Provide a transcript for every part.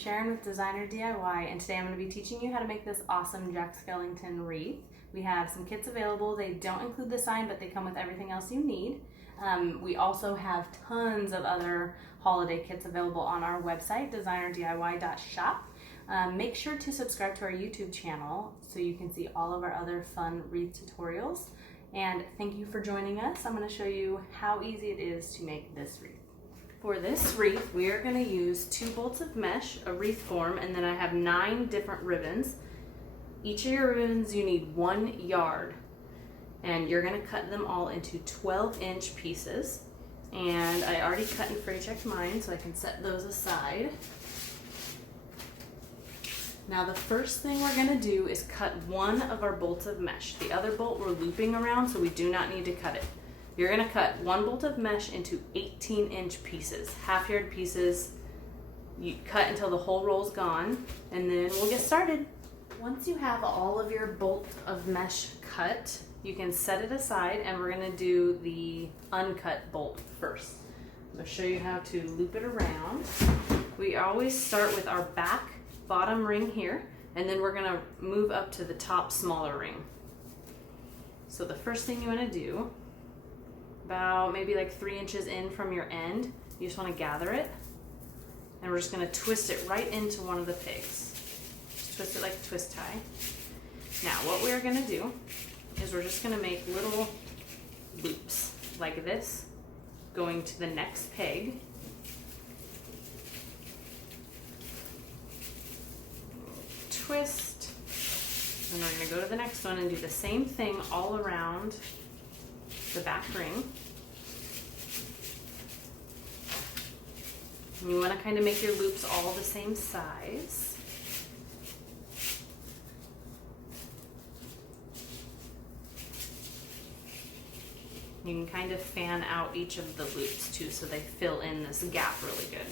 Sharon with Designer DIY, and today I'm going to be teaching you how to make this awesome Jack Skellington wreath. We have some kits available. They don't include the sign, but they come with everything else you need. We also have tons of other holiday kits available on our website, designerdiy.shop. Make sure to subscribe to our YouTube channel so you can see all of our other fun wreath tutorials. And thank you for joining us. I'm going to show you how easy it is to make this wreath. For this wreath, we are going to use 2 bolts of mesh, a wreath form, and then I have 9 different ribbons. Each of your ribbons you need 1 yard, and you're going to cut them all into 12-inch pieces. And I already cut and fray checked mine, so I can set those aside. Now the first thing we're going to do is cut one of our bolts of mesh. The other bolt we're looping around, so we do not need to cut it. You're going to cut 1 bolt of mesh into 18-inch pieces, half-yard pieces. You cut until the whole roll's gone, and then we'll get started. Once you have all of your bolt of mesh cut, you can set it aside, and we're going to do the uncut bolt first. I'm going to show you how to loop it around. We always start with our back bottom ring here, and then we're going to move up to the top smaller ring. So the first thing you want to do, about maybe like 3 inches in from your end, you just want to gather it, and we're just going to twist it right into one of the pegs. Just twist it like a twist tie. Now what we're going to do is we're just going to make little loops like this going to the next peg. Twist, and we're going to go to the next one and do the same thing all around the back ring. And you want to kind of make your loops all the same size. You can kind of fan out each of the loops too, so they fill in this gap really good.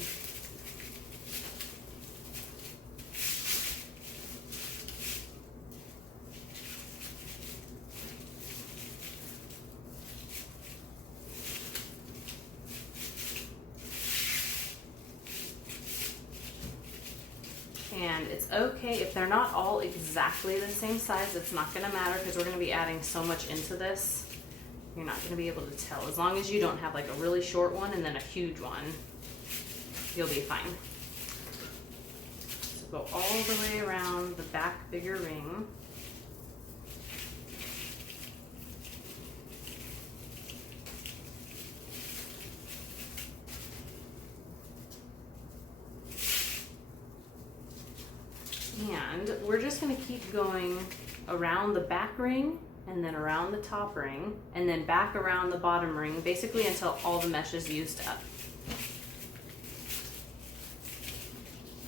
And it's okay if they're not all exactly the same size. It's not going to matter because we're going to be adding so much into this. You're not going to be able to tell. As long as you don't have like a really short one and then a huge one, you'll be fine. So go all the way around the back bigger ring. And we're just going to keep going around the back ring and then around the top ring and then back around the bottom ring, basically until all the mesh is used up.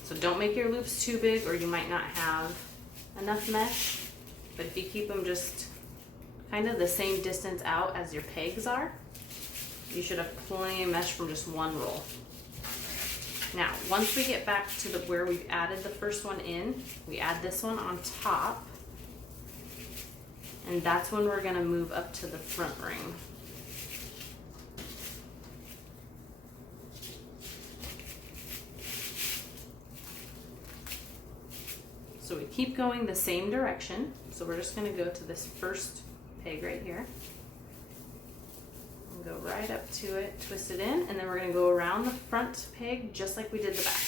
So don't make your loops too big or you might not have enough mesh, but if you keep them just kind of the same distance out as your pegs are, you should have plenty of mesh from just one roll. Now, once we get back to where we've added the first one in, we add this one on top, and that's when we're going to move up to the front ring. So we keep going the same direction, so we're just going to go to this first peg right here. Go right up to it, twist it in, and then we're going to go around the front peg just like we did the back.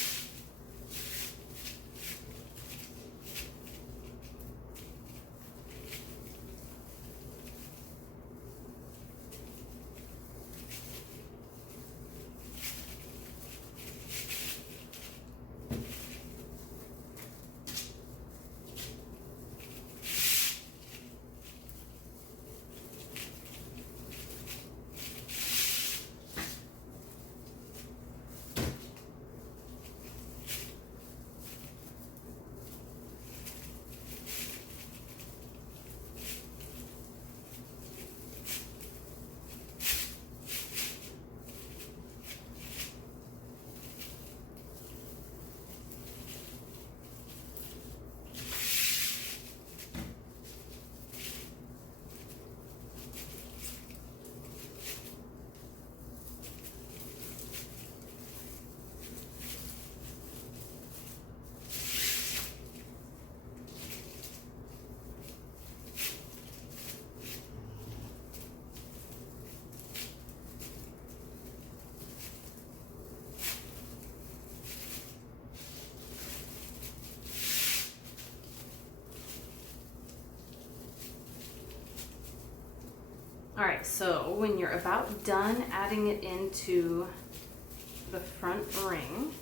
right, so when you're about done adding it into the front ring,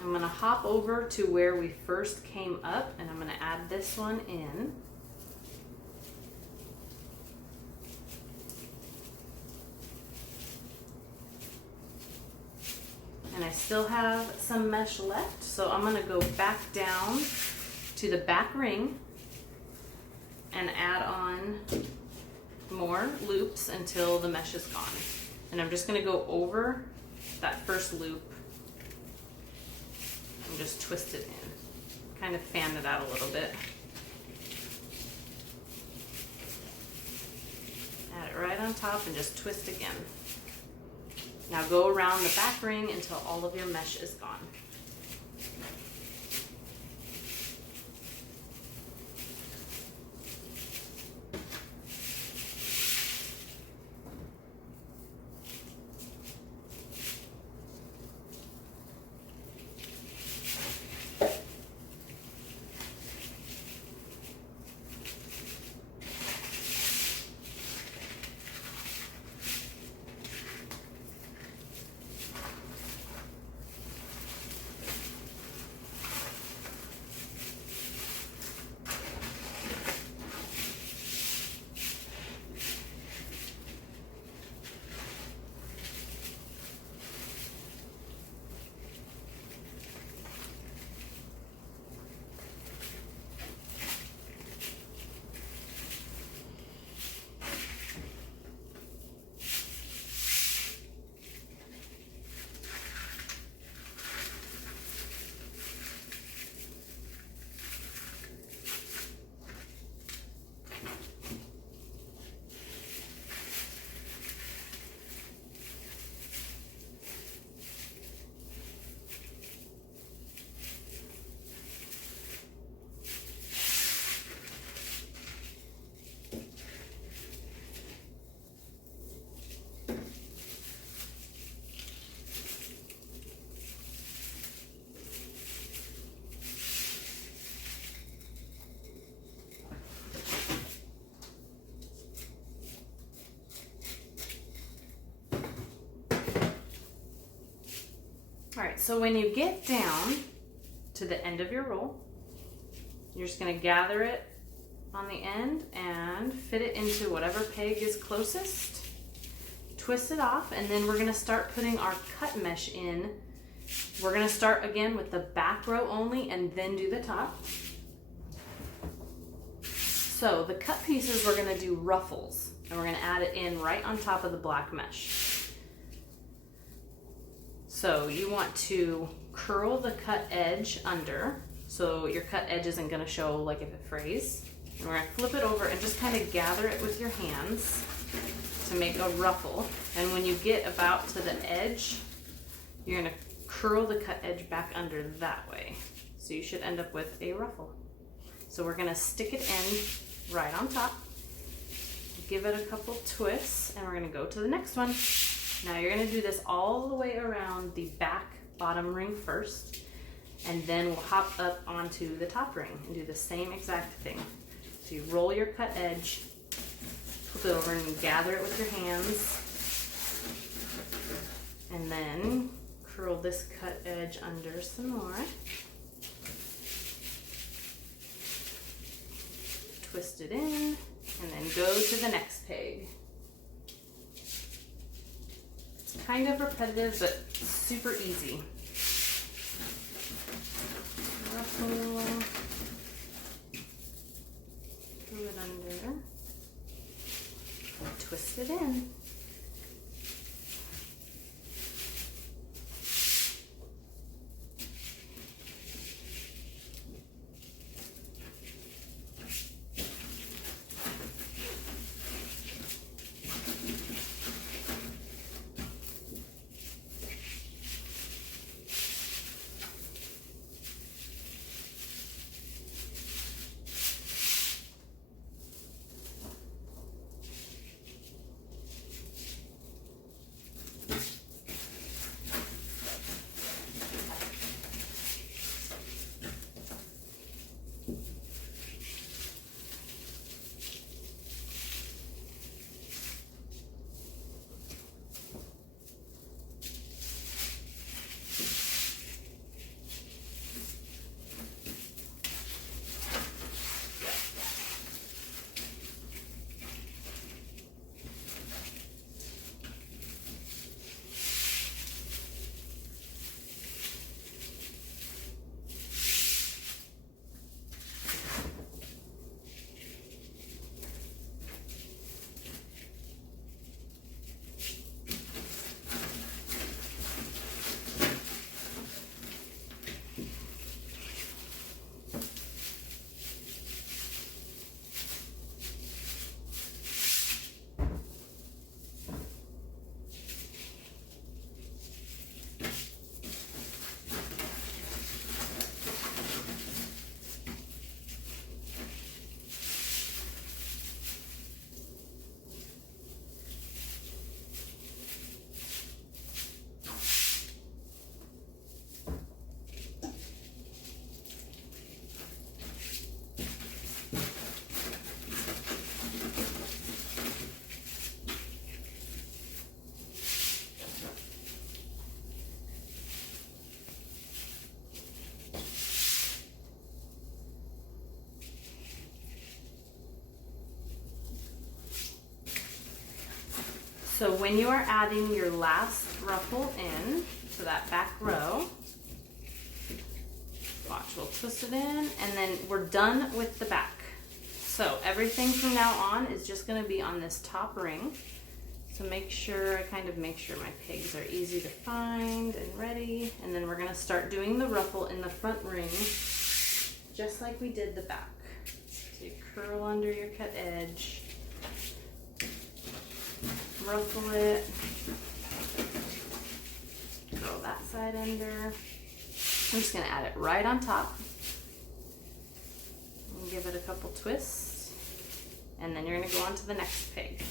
I'm gonna hop over to where we first came up and I'm gonna add this one in. And I still have some mesh left, so I'm gonna go back down to the back ring and add on more loops until the mesh is gone. And I'm just gonna go over that first loop and just twist it in. Kind of fan it out a little bit. Add it right on top and just twist again. Now go around the back ring until all of your mesh is gone. All right, so when you get down to the end of your roll, you're just gonna gather it on the end and fit it into whatever peg is closest, twist it off, and then we're gonna start putting our cut mesh in. We're gonna start again with the back row only and then do the top. So the cut pieces, we're gonna do ruffles, and we're gonna add it in right on top of the black mesh. So you want to curl the cut edge under, so your cut edge isn't gonna show like if it frays. And we're gonna flip it over and just kind of gather it with your hands to make a ruffle. And when you get about to the edge, you're gonna curl the cut edge back under that way. So you should end up with a ruffle. So we're gonna stick it in right on top, give it a couple twists, and we're gonna go to the next one. Now you're gonna do this all the way around the back bottom ring first, and then we'll hop up onto the top ring and do the same exact thing. So you roll your cut edge, flip it over and gather it with your hands, and then curl this cut edge under some more. Twist it in, and then go to the next peg. Kind of repetitive, but super easy. Ruffle, throw it under, twist it in. So when you are adding your last ruffle in to that back row, watch, we'll twist it in, and then we're done with the back. So everything from now on is just gonna be on this top ring. So make sure my pegs are easy to find and ready. And then we're gonna start doing the ruffle in the front ring, just like we did the back. So you curl under your cut edge, ruffle it, curl that side under. I'm just gonna add it right on top. And give it a couple twists. And then you're gonna go on to the next peg.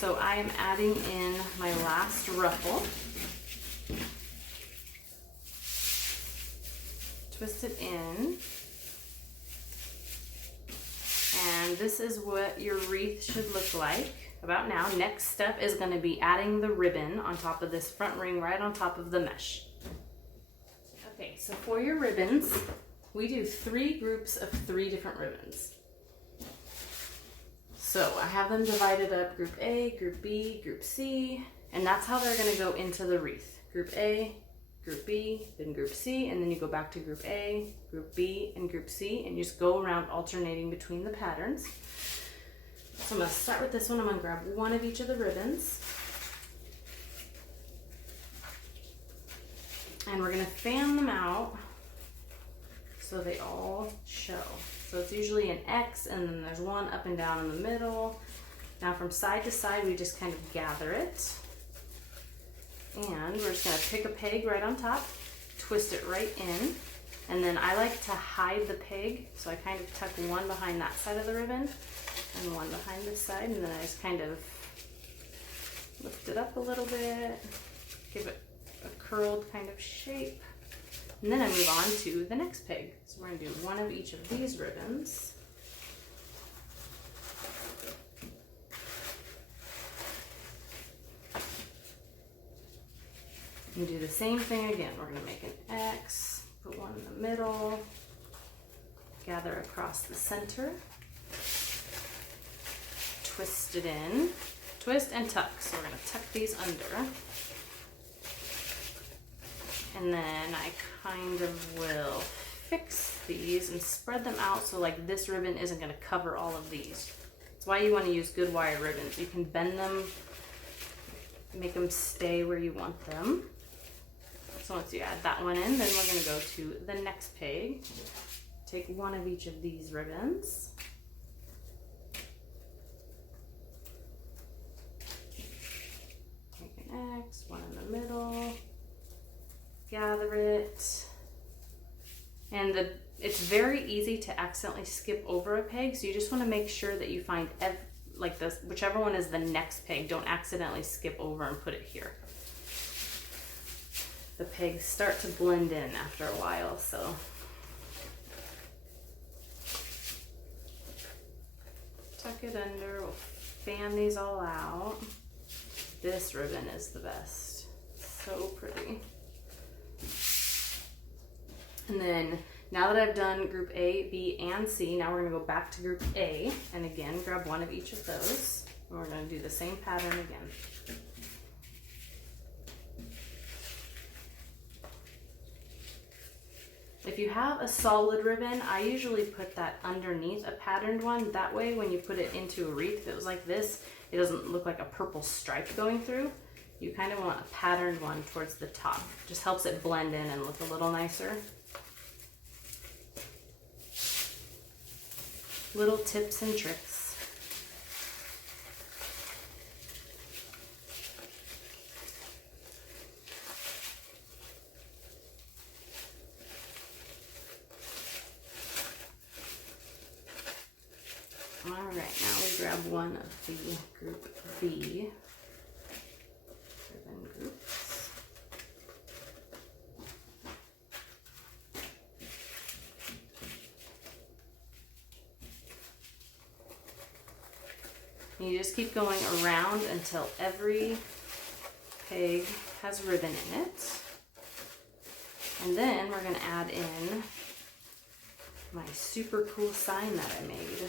So I am adding in my last ruffle. Twist it in. And this is what your wreath should look like about now. Next step is going to be adding the ribbon on top of this front ring, right on top of the mesh. Okay, so for your ribbons, we do 3 groups of 3 different ribbons. So I have them divided up, group A, group B, group C, and that's how they're gonna go into the wreath. Group A, group B, then group C, and then you go back to group A, group B, and group C, and you just go around alternating between the patterns. So I'm gonna start with this one. I'm gonna grab one of each of the ribbons. And we're gonna fan them out so they all show. So it's usually an X, and then there's one up and down in the middle. Now from side to side, we just kind of gather it. And we're just gonna pick a peg right on top, twist it right in. And then I like to hide the peg, so I kind of tuck one behind that side of the ribbon and one behind this side, and then I just kind of lift it up a little bit, give it a curled kind of shape. And then I move on to the next peg. So we're gonna do one of each of these ribbons. And do the same thing again. We're gonna make an X, put one in the middle, gather across the center, twist it in, twist and tuck. So we're gonna tuck these under. And then I kind of will fix these and spread them out so like this ribbon isn't going to cover all of these. That's why you want to use good wire ribbons. You can bend them, make them stay where you want them. So once you add that one in, then we're going to go to the next peg. Take one of each of these ribbons. Make an X, one in the middle. Gather it. And it's very easy to accidentally skip over a peg, so you just want to make sure that you find like this, whichever one is the next peg. Don't accidentally skip over and put it here. The pegs start to blend in after a while, so. Tuck it under, we'll fan these all out. This ribbon is the best, so pretty. And then now that I've done group A, B, and C, now we're gonna go back to group A, and again, grab one of each of those. And we're gonna do the same pattern again. If you have a solid ribbon, I usually put that underneath a patterned one. That way, when you put it into a wreath, if it was like this, it doesn't look like a purple stripe going through. You kind of want a patterned one towards the top. Just helps it blend in and look a little nicer. Little tips and tricks. All right, now we grab one of the group B ribbon groups. And you just keep going around until every peg has ribbon in it. And then we're going to add in my super cool sign that I made.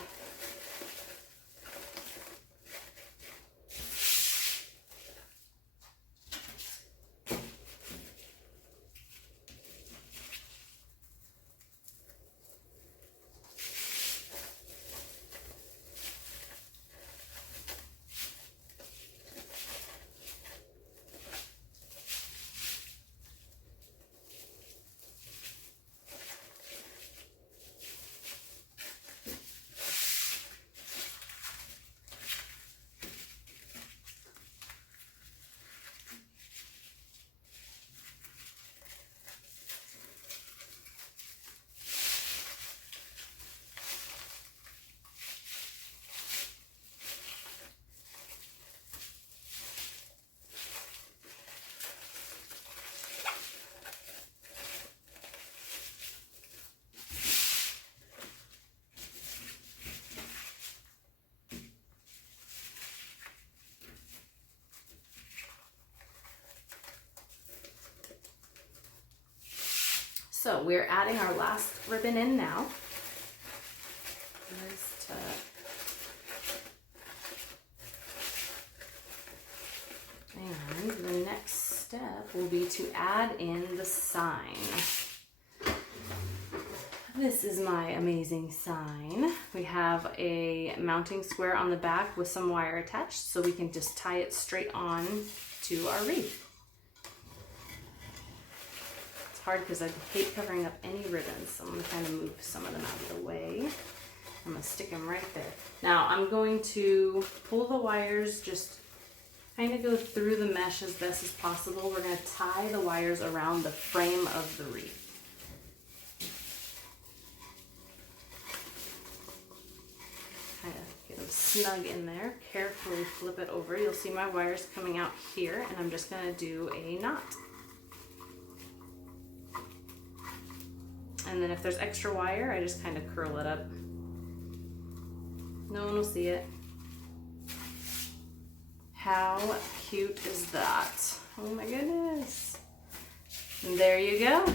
So we're adding our last ribbon in now. And the next step will be to add in the sign. This is my amazing sign. We have a mounting square on the back with some wire attached, so we can just tie it straight on to our wreath. Hard because I hate covering up any ribbons, so I'm going to kind of move some of them out of the way. I'm going to stick them right there. Now I'm going to pull the wires, just kind of go through the mesh as best as possible. We're going to tie the wires around the frame of the wreath. Kind of get them snug in there. Carefully flip it over. You'll see my wires coming out here, and I'm just going to do a knot. And then if there's extra wire, I just kind of curl it up. No one will see it. How cute is that? Oh my goodness. And there you go.